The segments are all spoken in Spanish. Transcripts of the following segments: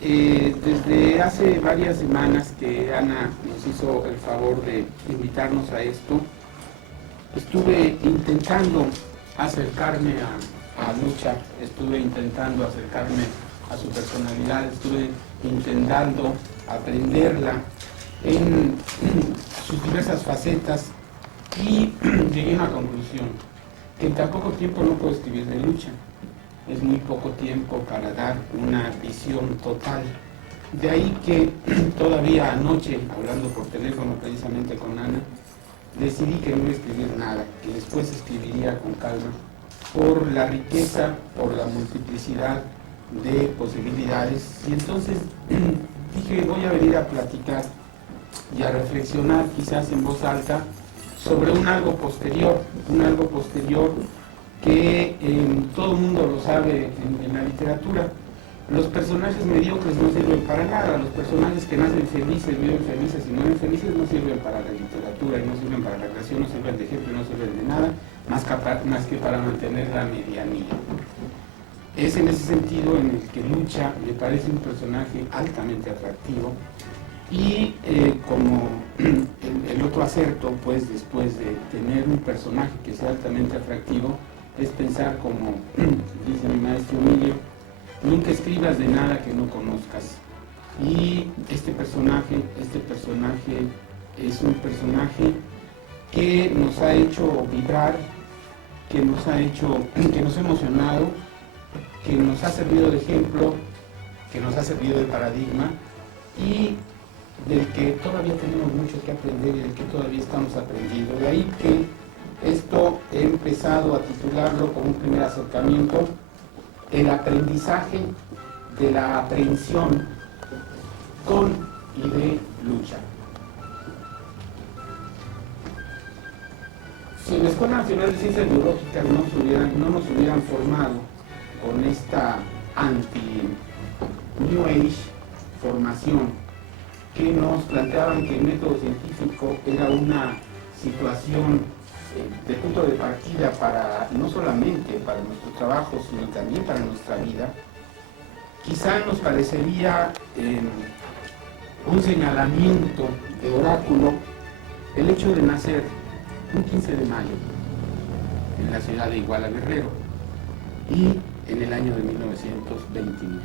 Desde hace varias semanas que Ana nos hizo el favor de invitarnos a esto, estuve intentando acercarme a Lucha, estuve intentando acercarme a su personalidad, estuve intentando aprenderla en sus diversas facetas y llegué a una conclusión, que en tan poco tiempo no puedo escribir de Lucha. Es muy poco tiempo para dar una visión total. De ahí que todavía anoche, hablando por teléfono precisamente con Ana, decidí que no iba a escribir nada, que después escribiría con calma, por la riqueza, por la multiplicidad de posibilidades. Y entonces dije, voy a venir a platicar y a reflexionar quizás en voz alta sobre un algo posterior que todo el mundo lo sabe en la literatura. Los personajes mediocres no sirven para nada, los personajes que nacen felices, viven felices y mueren felices no sirven para la literatura y no sirven para la creación, no sirven de ejemplo, no sirven de nada, más que para mantener la medianía. Es en ese sentido en el que Lucha me parece un personaje altamente atractivo y como el otro acerto, pues después de tener un personaje que sea altamente atractivo, es pensar como dice mi maestro Emilio, nunca escribas de nada que no conozcas. Y este personaje es un personaje que nos ha hecho vibrar, que nos ha emocionado, que nos ha servido de ejemplo, que nos ha servido de paradigma y del que todavía tenemos mucho que aprender y del que todavía estamos aprendiendo. De ahí que esto he empezado a titularlo como un primer acercamiento, el aprendizaje de la aprehensión con y de Lucha. Si en la Escuela Nacional de Ciencias Biológicas no nos hubieran formado con esta anti-New Age formación que nos planteaban que el método científico era una situación de punto de partida para no solamente para nuestro trabajo, sino también para nuestra vida, quizá nos parecería un señalamiento de oráculo el hecho de nacer un 15 de mayo en la ciudad de Iguala, Guerrero, y en el año de 1929.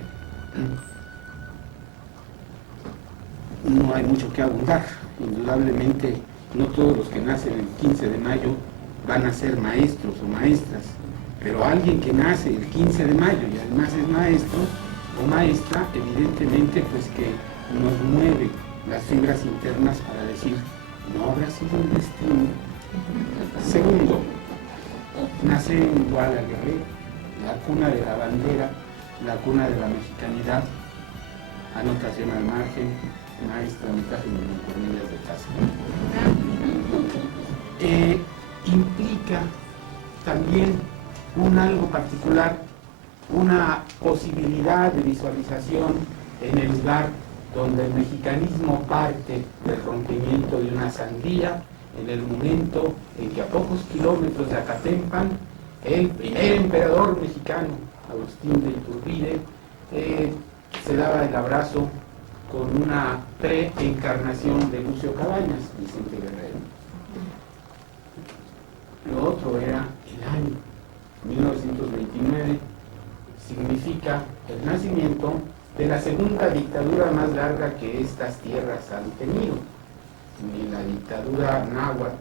No hay mucho que abundar, indudablemente no todos los que nacen el 15 de mayo van a ser maestros o maestras, pero alguien que nace el 15 de mayo y además es maestro o maestra, evidentemente pues que nos mueve las fibras internas para decir, no habrá sido el destino. Segundo, nacer en Iguala, Guerrero, la cuna de la bandera, la cuna de la mexicanidad, anotación al margen, maestra, metáfora y comillas de casa. Implica también un algo particular, una posibilidad de visualización en el lugar donde el mexicanismo parte del rompimiento de una sandía, en el momento en que a pocos kilómetros de Acatempan, el primer emperador mexicano, Agustín de Iturbide, se daba el abrazo con una preencarnación de Lucio Cabañas, Vicente Guerrero. Lo otro era el año 1929, significa el nacimiento de la segunda dictadura más larga que estas tierras han tenido, ni la dictadura náhuatl,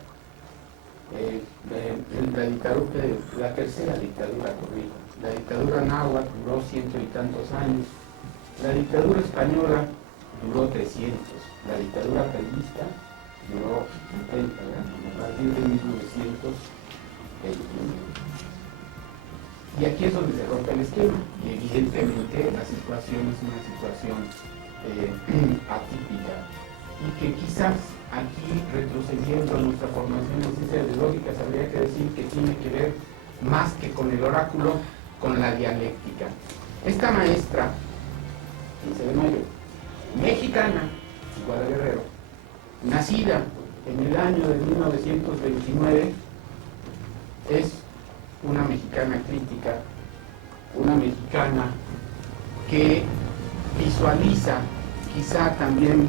la tercera dictadura, corrijo, la dictadura náhuatl duró 100 y tantos años, la dictadura española duró 300, la dictadura priista duró 70, a partir de 1921. Y aquí es donde se rompe el esquema, y evidentemente la situación es una situación atípica, y que quizás aquí, retrocediendo a nuestra formación en ciencias biológicas, habría que decir que tiene que ver más que con el oráculo, con la dialéctica. Esta maestra, 15 de mayo, mexicana, Iguala Guerrero, nacida en el año de 1929, es una mexicana crítica, una mexicana que visualiza, quizá también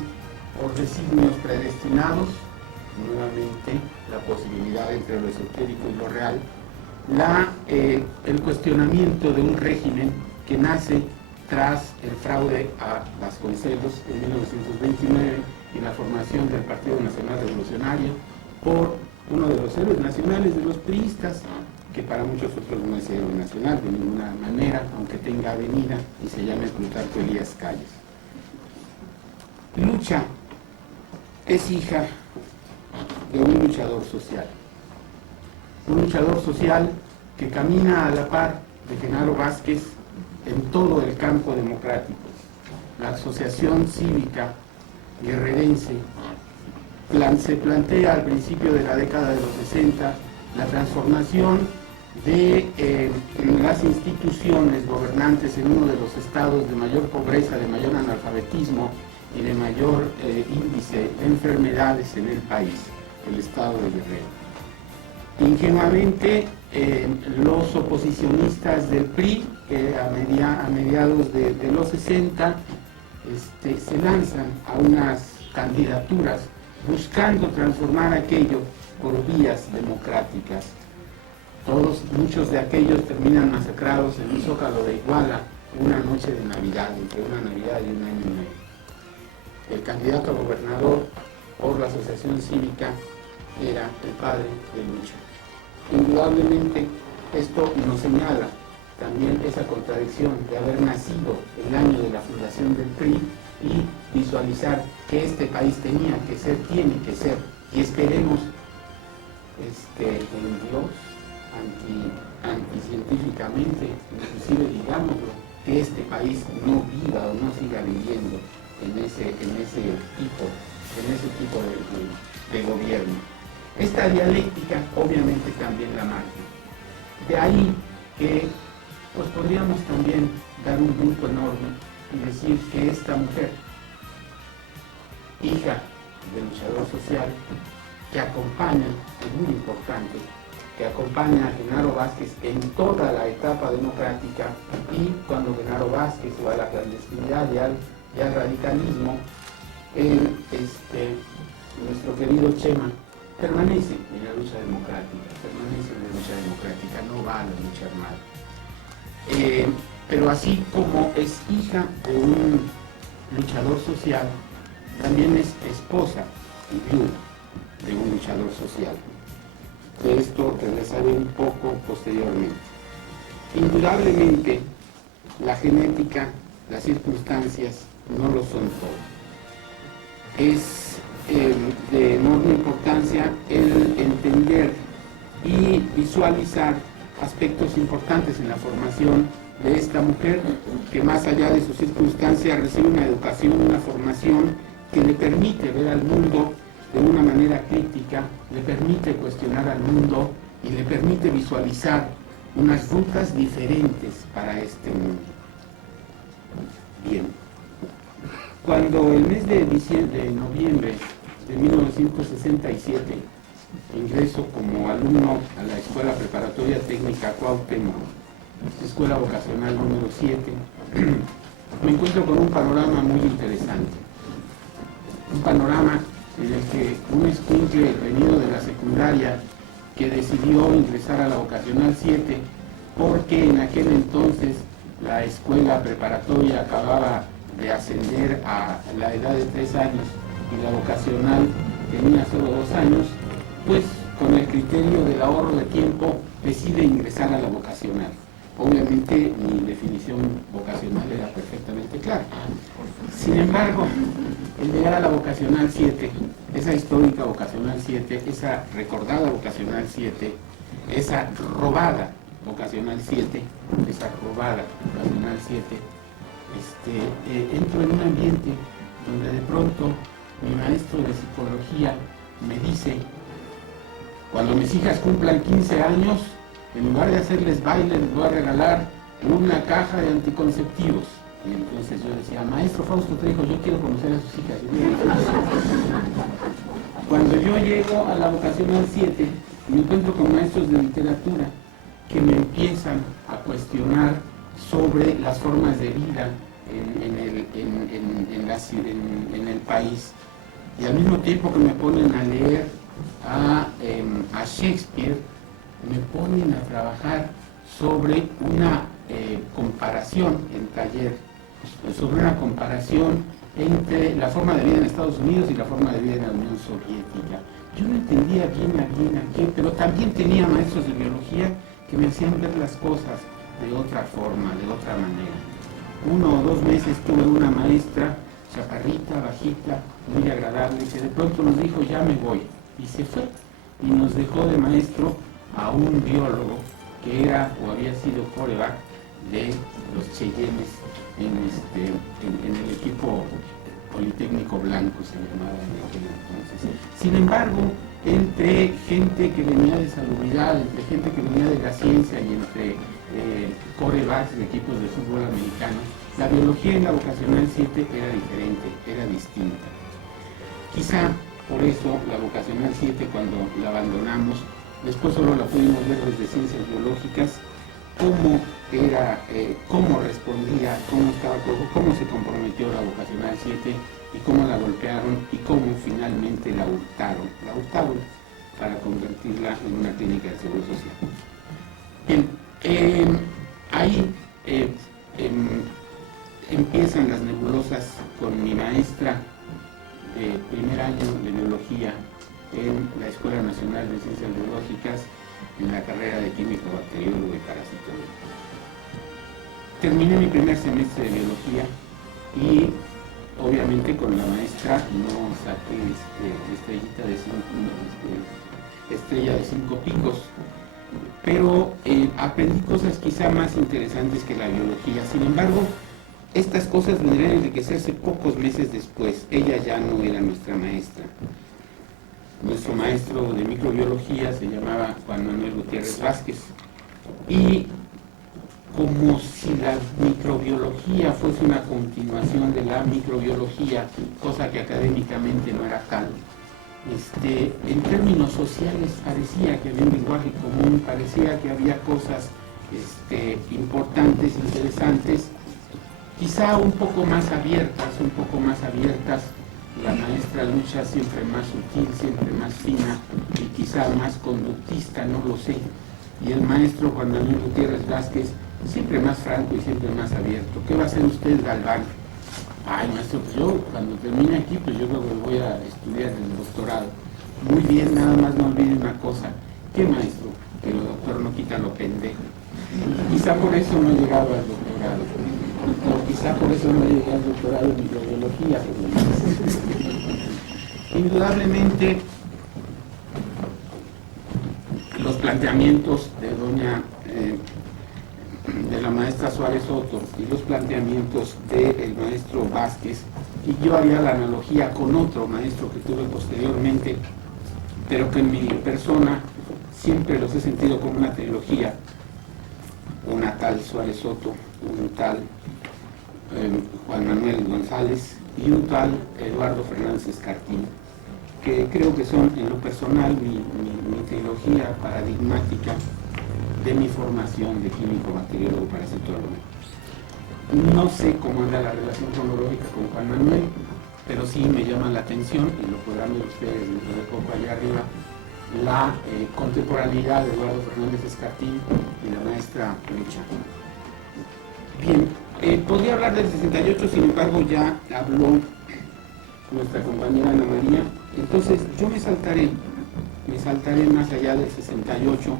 por designios predestinados, nuevamente la posibilidad entre lo esotérico y lo real, el cuestionamiento de un régimen que nace tras el fraude a Vasconcelos en 1929 y la formación del Partido Nacional Revolucionario por uno de los héroes nacionales de los priistas, que para muchos otros no es héroe nacional de ninguna manera, aunque tenga avenida y se llame Plutarco Elías Calles. Lucha es hija de un luchador social que camina a la par de Genaro Vázquez en todo el campo democrático. La Asociación Cívica Guerrerense se plantea al principio de la década de los 60 la transformación de las instituciones gobernantes en uno de los estados de mayor pobreza, de mayor analfabetismo y de mayor índice de enfermedades en el país, el estado de Guerrero. Ingenuamente, los oposicionistas del PRI, a mediados de los 60, se lanzan a unas candidaturas buscando transformar aquello por vías democráticas. Muchos de aquellos terminan masacrados en un zócalo de Iguala una noche de Navidad, entre una Navidad y un año nuevo. El candidato a gobernador por la Asociación Cívica era el padre de Lucha. Indudablemente esto nos señala también esa contradicción de haber nacido el año de la fundación del PRI y visualizar que este país tenía que ser, tiene que ser, y esperemos en Dios, anticientíficamente, inclusive digámoslo, que este país no viva o no siga viviendo en ese tipo de gobierno. Esta dialéctica obviamente también la marca. De ahí que pues podríamos también dar un brinco enorme y decir que esta mujer, hija del luchador social, que acompaña, es muy importante, que acompaña a Genaro Vázquez en toda la etapa democrática, y cuando Genaro Vázquez va a la clandestinidad y al radicalismo, nuestro querido Chema permanece en la lucha democrática, no va a la lucha armada. Pero así como es hija de un luchador social, también es esposa y viuda de un luchador social. De esto regresaré un poco posteriormente. Indudablemente, la genética, las circunstancias, no lo son todo. Es de enorme importancia el entender y visualizar aspectos importantes en la formación de esta mujer, que más allá de sus circunstancias recibe una educación, una formación que le permite ver al mundo de una manera crítica, le permite cuestionar al mundo y le permite visualizar unas rutas diferentes para este mundo. Bien, cuando el mes de noviembre de 1967 ingreso como alumno a la Escuela Preparatoria Técnica Cuauhtémoc, Escuela Vocacional número 7, me encuentro con un panorama muy interesante. Un panorama en el que un escuincle venido de la secundaria que decidió ingresar a la Vocacional 7 porque en aquel entonces la escuela preparatoria acababa de ascender a la edad de 3 años y la vocacional tenía solo 2 años, pues con el criterio del ahorro de tiempo decide ingresar a la vocacional. Obviamente mi definición vocacional era perfectamente clara. Sin embargo, el llegar a la vocacional 7, esa histórica vocacional 7, esa recordada vocacional 7, esa robada vocacional 7, entro en un ambiente donde de pronto mi maestro de psicología me dice: cuando mis hijas cumplan 15 años, en lugar de hacerles baile, les voy a regalar una caja de anticonceptivos. Y entonces yo decía: maestro Fausto Trejo, yo quiero conocer a sus hijas. Cuando yo llego a la vocacional 7, me encuentro con maestros de literatura que me empiezan a cuestionar sobre las formas de vida en el país. Y al mismo tiempo que me ponen a leer a Shakespeare, me ponen a trabajar sobre una comparación en taller, sobre una comparación entre la forma de vida en Estados Unidos y la forma de vida en la Unión Soviética. Yo no entendía bien a qué, pero también tenía maestros de biología que me hacían ver las cosas de otra forma, de otra manera. 1 o 2 meses tuve una maestra chaparrita, bajita, muy agradable, que de pronto nos dijo, ya me voy, y se fue, y nos dejó de maestro a un biólogo que era o había sido quarterback de los Cheyennes en el equipo Politécnico Blanco, se llamaba en aquel entonces. Sin embargo, entre gente que venía de salubridad, entre gente que venía de la ciencia y entre quarterbacks de equipos de fútbol americano, la biología en la vocacional 7 era diferente, era distinta. Quizá por eso la vocacional 7, cuando la abandonamos, después solo la pudimos ver desde ciencias biológicas, cómo era, cómo respondía, cómo se comprometió la vocacional 7 y cómo la golpearon y cómo finalmente la hurtaron para convertirla en una clínica de seguro social. Bien, ahí empiezan las nebulosas con mi maestra de primer año de biología en la Escuela Nacional de Ciencias Biológicas, en la carrera de químico, bacteriólogo y parasitólogo. Terminé mi primer semestre de biología y obviamente con la maestra no saqué estrella de 5 picos, pero aprendí cosas quizá más interesantes que la biología. Sin embargo, estas cosas vendrían a enriquecerse pocos meses después. Ella ya no era nuestra maestra. Nuestro maestro de microbiología se llamaba Juan Manuel Gutiérrez Vázquez. Y como si la microbiología fuese una continuación de la microbiología, cosa que académicamente no era tal, en términos sociales parecía que había un lenguaje común, parecía que había cosas importantes, interesantes, quizá un poco más abiertas. La maestra Lucha siempre más sutil, siempre más fina y quizá más conductista, no lo sé. Y el maestro Juan Manuel Gutiérrez Vázquez siempre más franco y siempre más abierto. ¿Qué va a hacer usted, Galván? Ay, maestro, pues yo cuando termine aquí, pues yo luego voy a estudiar el doctorado. Muy bien, nada más no olvide una cosa. ¿Qué, maestro? Que el doctor no quita lo pendejo. Quizá por eso no he llegado al doctorado. O quizá por eso no llegué al doctorado en microbiología. Indudablemente, los planteamientos de la maestra Suárez Soto y los planteamientos del maestro Vázquez, y yo haría la analogía con otro maestro que tuve posteriormente, pero que en mi persona siempre los he sentido como una trilogía, una tal Suárez Soto, un tal Juan Manuel González y un tal Eduardo Fernández Escartín, que creo que son en lo personal mi trilogía paradigmática de mi formación de químico, bacteriólogo, parasitólogo. No sé cómo anda la relación cronológica con Juan Manuel, pero sí me llama la atención, y lo podrán ver ustedes dentro de poco allá arriba, la contemporaneidad de Eduardo Fernández Escartín y la maestra Lucha. Bien, podría hablar del 68, sin embargo ya habló nuestra compañera Ana María, entonces yo me saltaré más allá del 68,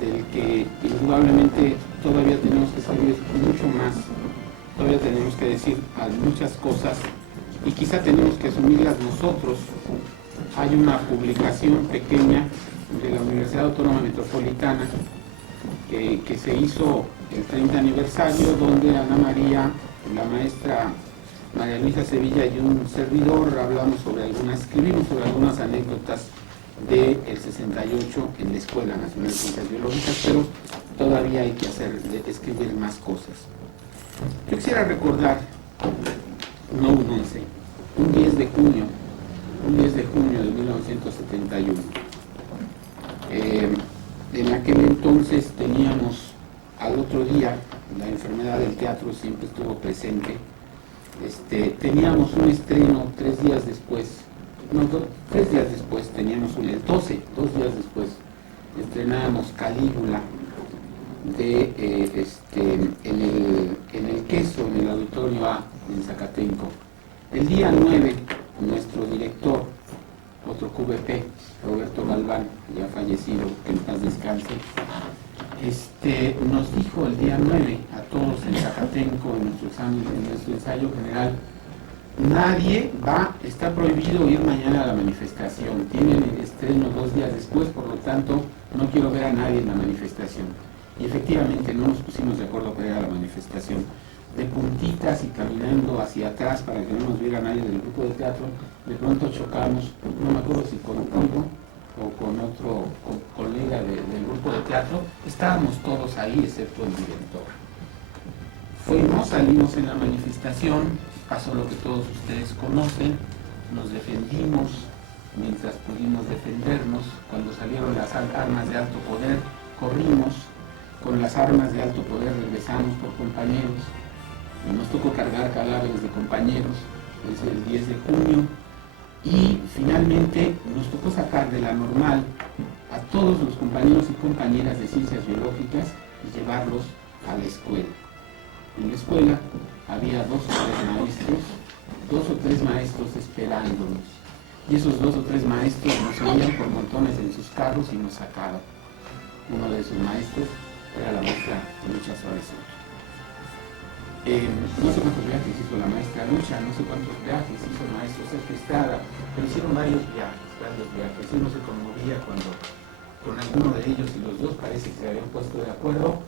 del que indudablemente todavía tenemos que saber mucho más, todavía tenemos que decir muchas cosas y quizá tenemos que asumirlas nosotros. Hay una publicación pequeña de la Universidad Autónoma Metropolitana que se hizo el 30 aniversario, donde Ana María, la maestra María Luisa Sevilla y un servidor escribimos sobre algunas anécdotas del 68 en la Escuela Nacional de Ciencias Biológicas, pero todavía hay que escribir más cosas. Yo quisiera recordar, no un 11, un 10 de junio de 1971. En aquel entonces teníamos al otro día la enfermedad del teatro siempre estuvo presente. Teníamos un estreno 3 días después, no, 3 días después teníamos un, 2 días después, estrenábamos Calígula en el Queso, en el Auditorio A, en Zacatenco. El día 9, nuestro director, otro QVP, Roberto Galván, ya fallecido, que en paz descanse, nos dijo el día 9 a todos en Zacatenco, en nuestro ensayo general: nadie está prohibido ir mañana a la manifestación, tienen el estreno 2 días después, por lo tanto no quiero ver a nadie en la manifestación. Y efectivamente no nos pusimos de acuerdo para ir a la manifestación. De puntitas y caminando hacia atrás para que no nos viera nadie del grupo de teatro, de pronto chocamos, no me acuerdo si contigo o con otro colega del grupo de teatro. Estábamos todos ahí excepto el director. Salimos en la manifestación, pasó lo que todos ustedes conocen, nos defendimos mientras pudimos defendernos. Cuando salieron las armas de alto poder, corrimos. Con las armas de alto poder regresamos por compañeros. Nos tocó cargar cadáveres de compañeros, es el 10 de junio, y finalmente nos tocó sacar de la Normal a todos los compañeros y compañeras de ciencias biológicas y llevarlos a la escuela. En la escuela había 2 o 3 maestros esperándonos, y esos 2 o 3 maestros nos subían por montones en sus carros y nos sacaban. Uno de esos maestros era la maestra Lucha Suárez Soto. No sé cuántos viajes hizo la maestra Lucha, no sé cuántos viajes hizo el maestro Sergio Estrada, pero hicieron varios viajes. Él no se conmovía cuando con alguno de ellos, y los dos parece que se habían puesto de acuerdo.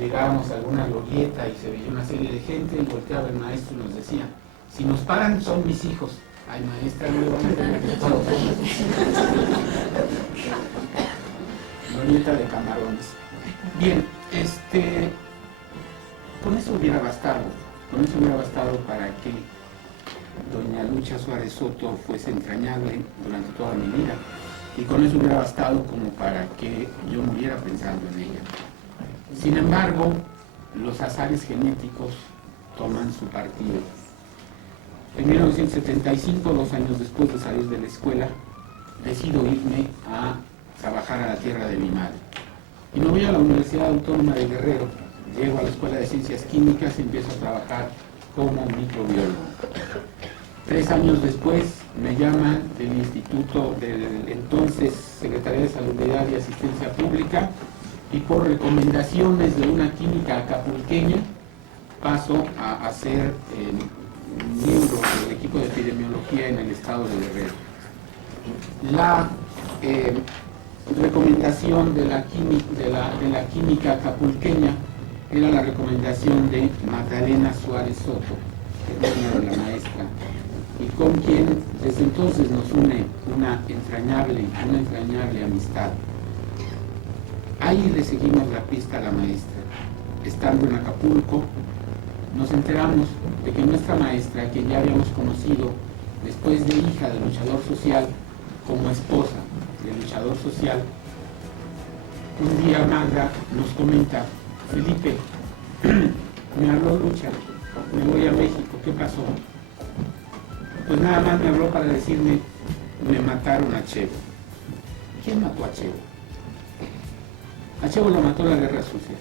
Llegábamos a alguna glorieta y se veía una serie de gente, y volteaba el maestro y nos decía: si nos paran son mis hijos. Ay, maestra, no le van a tener que todo. Glorieta de Camarones. Bien, con eso hubiera bastado para que doña Lucha Suárez Soto fuese entrañable durante toda mi vida, y con eso hubiera bastado como para que yo muriera pensando en ella. Sin embargo, los azares genéticos toman su partido. En 1975, 2 años después de salir de la escuela, decido irme a trabajar a la tierra de mi madre. Y me voy a la Universidad Autónoma de Guerrero. Llego a la Escuela de Ciencias Químicas y empiezo a trabajar como microbiólogo. 3 años después me llaman del instituto del entonces Secretaría de Salubridad y Asistencia Pública, y por recomendaciones de una química acapulqueña paso a ser miembro del equipo de epidemiología en el estado de Guerrero. La recomendación de la química acapulqueña era la recomendación de Magdalena Suárez Soto, hermana de la maestra, y con quien desde entonces nos une una entrañable amistad. Ahí le seguimos la pista a la maestra. Estando en Acapulco, nos enteramos de que nuestra maestra, a quien ya habíamos conocido después de hija del luchador social, como esposa del luchador social, un día Magda nos comenta: Felipe, me habló Lucha, me voy a México, ¿qué pasó? Pues nada más me habló para decirme: me mataron a Chevo. ¿Quién mató a Chevo? A Chevo lo mató la Guerra Sucia.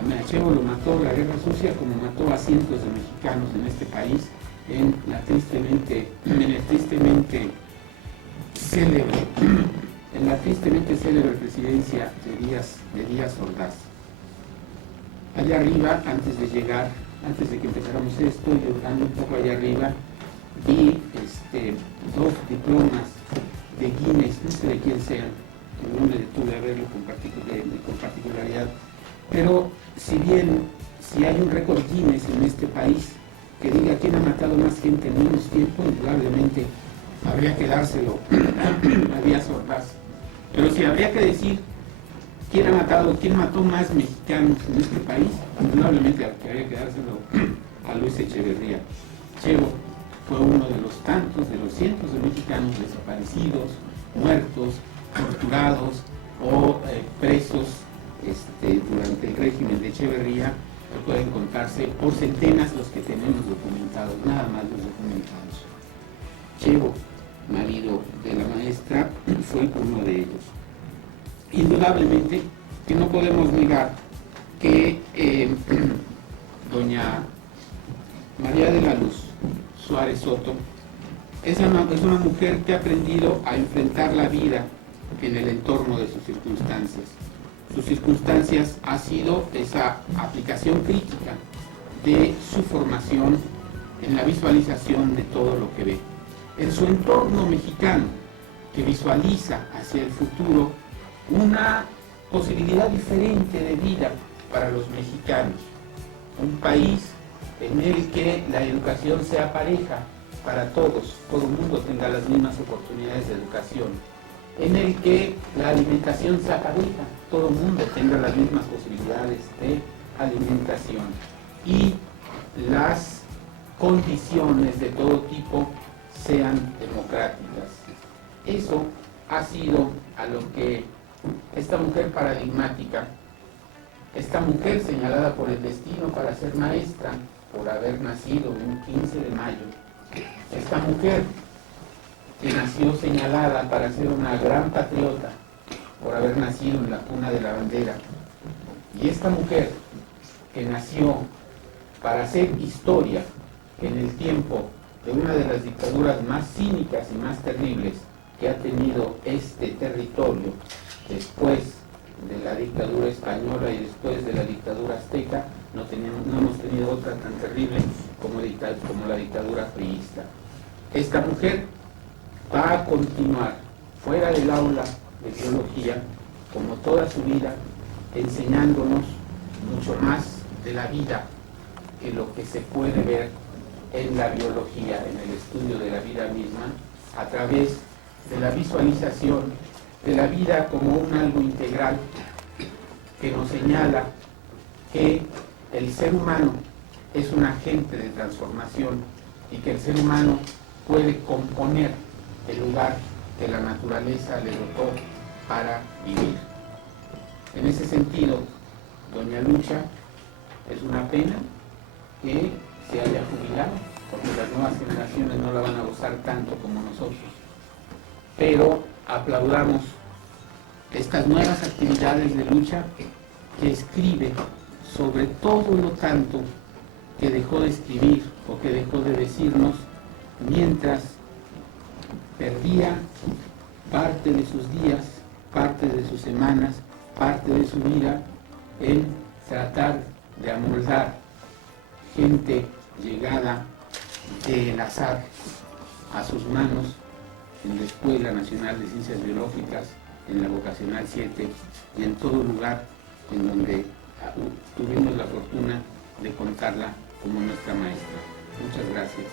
A Chevo lo mató la Guerra Sucia, como mató a cientos de mexicanos en este país, en la tristemente célebre presidencia de Díaz Ordaz. Allá arriba, antes de que empezáramos esto, yo andando un poco allá arriba, vi 2 diplomas de Guinness, no sé de quién sean, no me detuve a verlo con particularidad, pero si hay un récord Guinness en este país que diga quién ha matado más gente en menos tiempo, indudablemente habría que dárselo a Díaz Ordaz. Pero si habría que decir quién mató más mexicanos en este país, indudablemente habría que dárselo a Luis Echeverría. Chevo fue uno de los tantos, de los cientos de mexicanos desaparecidos, muertos, torturados o presos durante el régimen de Echeverría, que pueden contarse por centenas los que tenemos documentados, nada más los documentados. Chevo, marido de la maestra, fue uno de ellos. Indudablemente que no podemos negar que doña María de la Luz Suárez Soto es una mujer que ha aprendido a enfrentar la vida en el entorno de sus circunstancias. Sus circunstancias ha sido esa aplicación crítica de su formación en la visualización de todo lo que ve. En su entorno mexicano, que visualiza hacia el futuro una posibilidad diferente de vida para los mexicanos. Un país en el que la educación sea pareja para todos, todo el mundo tenga las mismas oportunidades de educación. En el que la alimentación sea pareja, todo el mundo tenga las mismas posibilidades de alimentación. Y las condiciones de todo tipo sean democráticas. Eso ha sido a lo que esta mujer paradigmática, esta mujer señalada por el destino para ser maestra, por haber nacido un 15 de mayo, esta mujer que nació señalada para ser una gran patriota, por haber nacido en la cuna de la bandera, y esta mujer que nació para hacer historia en el tiempo de una de las dictaduras más cínicas y más terribles que ha tenido este territorio después de la dictadura española y después de la dictadura azteca, no hemos tenido otra tan terrible como la dictadura priista. Esta mujer va a continuar fuera del aula de biología, como toda su vida, enseñándonos mucho más de la vida que lo que se puede ver en la biología, en el estudio de la vida misma, a través de la visualización de la vida como un algo integral que nos señala que el ser humano es un agente de transformación y que el ser humano puede componer el lugar que la naturaleza le dotó para vivir. En ese sentido, doña Lucha, es una pena que se haya jubilado, porque las nuevas generaciones no la van a gozar tanto como nosotros. Pero aplaudamos estas nuevas actividades de lucha que escribe sobre todo lo tanto que dejó de escribir o que dejó de decirnos mientras perdía parte de sus días, parte de sus semanas, parte de su vida en tratar de amoldar gente llegada del azar a sus manos en la Escuela Nacional de Ciencias Biológicas, en la Vocacional 7 y en todo lugar en donde tuvimos la fortuna de contarla como nuestra maestra. Muchas gracias.